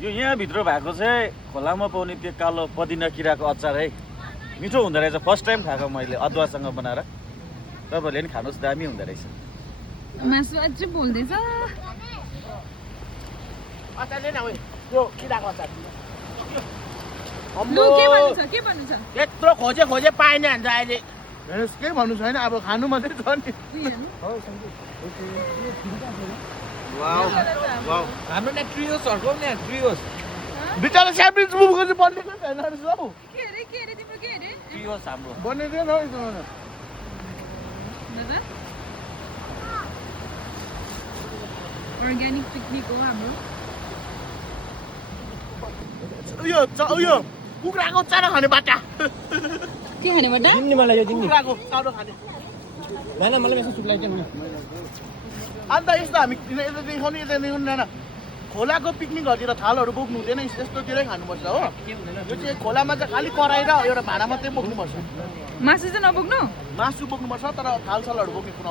यो यहाँभित्र भएको चाहिँ खोलामा पाउने त्यो कालो पदिना किराको अचार है मिठो हुँदो रहेछ फर्स्ट टाइम खाएको मैले अदुवासँग बनाएर तपाईँहरूले पनि खानुहोस् दामी हुँदो रहेछ मासु अझै बोल्दैछ लु के भन्नु छ यत्रो खोजे खोजे पाएन भन्छ अहिले केही भन्नु छैन अब खानु मात्रै छ नि हाम्रो यहाँ ट्रियोस हर्काउ न ट्रियोस बिचारा स्यान्डविच मुभको चाहिँ बनिएको छैन रहेछ हौ के अरे तिम्रो के अरे ट्रियोस हाम्रो बनिँदैन हौ यसमा दादा अर्ग्यानिक पिकनिक हो हाम्रो उयो कुखुराको चारो खाने बाटा के खाने बट्टा दिन्नी मलाई यो दिन्नी कुखुराको चारो खाने भएन मलाई यसो सुक लाग्यो नि अन्त यस्तो हामी यता देखाउने न खोलाको पिकनिकहरूतिर थालहरू बोक्नु हुँदैन यस्तोतिरै खानुपर्छ हो यो चाहिँ खोलामा चाहिँ खालि कराई र एउटा भाँडा मात्रै बोक्नुपर्छ मासु चाहिँ नबोक्नु मासु बोक्नुपर्छ तर थालसालहरू बोक्ने कुरा